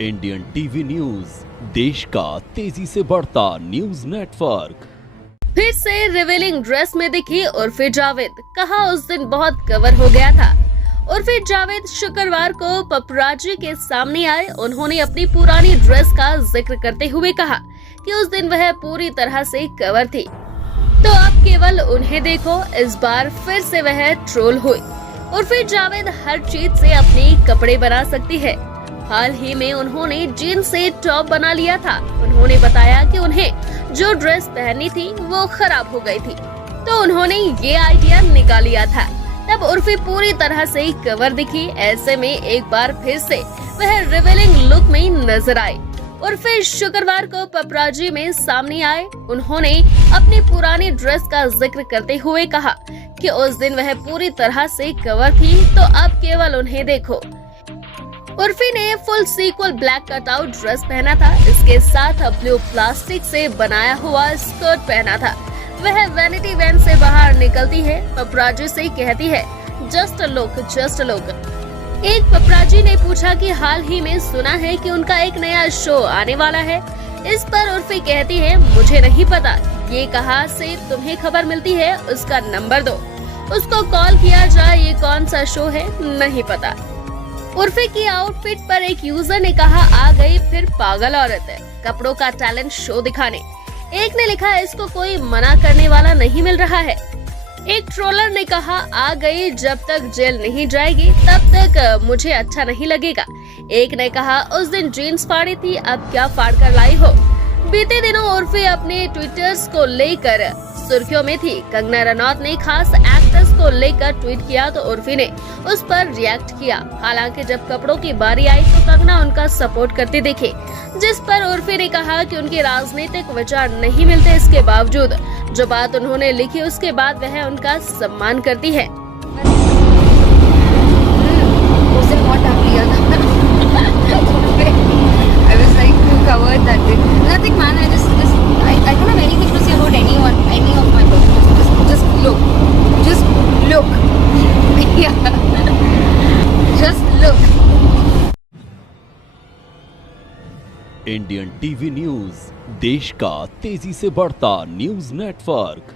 Indian TV news, देश का तेजी से बढ़ता न्यूज नेटवर्क। फिर से रिवीलिंग ड्रेस में दिखी उर्फी जावेद। कहा उस दिन बहुत कवर हो गया था। उर्फी जावेद शुक्रवार को पपराजी के सामने आए। उन्होंने अपनी पुरानी ड्रेस का जिक्र करते हुए कहा कि उस दिन वह पूरी तरह से कवर थी, तो अब केवल उन्हें देखो। इस बार फिर से वह ट्रोल हुई। उर्फी जावेद हर चीज से अपने कपड़े बना सकती है। हाल ही में उन्होंने जीन्स से टॉप बना लिया था। उन्होंने बताया कि उन्हें जो ड्रेस पहननी थी वो खराब हो गई थी, तो उन्होंने ये आइडिया निकाल लिया था। तब उर्फी पूरी तरह से कवर दिखी। ऐसे में एक बार फिर से वह रिवीलिंग लुक में नजर आई। उर्फी शुक्रवार को पपराजी में सामने आए। उन्होंने अपनी पुरानी ड्रेस का जिक्र करते हुए कहा कि उस दिन वह पूरी तरह से कवर थी, तो अब केवल उन्हें देखो। उर्फी ने full sequin black cutout dress पहना था। इसके साथ ब्लू प्लास्टिक से बनाया हुआ स्कर्ट पहना था। वह वैनिटी वैन से बाहर निकलती है। पपराजी से कहती है, जस्ट लुक, जस्ट लुक। एक पपराजी ने पूछा कि हाल ही में सुना है कि उनका एक नया शो आने वाला है। इस पर उर्फी कहती है, मुझे नहीं पता, ये कहाँ से तुम्हें खबर मिलती है, उसका नंबर दो, उसको कॉल किया जाए। ये कौन सा शो है, नहीं पता। उर्फी की आउटफिट पर एक यूजर ने कहा, आ गई फिर पागल औरत है, कपड़ों का टैलेंट शो दिखाने। एक ने लिखा, इसको कोई मना करने वाला नहीं मिल रहा है। एक ट्रोलर ने कहा, आ गई, जब तक जेल नहीं जाएगी तब तक मुझे अच्छा नहीं लगेगा। एक ने कहा, उस दिन जीन्स फाड़ी थी, अब क्या फाड़ कर लाई हो। बीते दिनों उर्फी अपने ट्विटर्स को लेकर सुर्खियों में थी। कंगना रनौत ने खास एक्टर्स को लेकर ट्वीट किया तो उर्फी ने उस पर रिएक्ट किया। हालांकि जब कपड़ों की बारी आई तो कंगना उनका सपोर्ट करती दिखी, जिस पर उर्फी ने कहा कि उनके राजनीतिक विचार नहीं मिलते। इसके बावजूद जो बात उन्होंने लिखी उसके बाद वह उनका सम्मान करती है। इंडियन टीवी न्यूज, देश का तेजी से बढ़ता न्यूज नेटवर्क।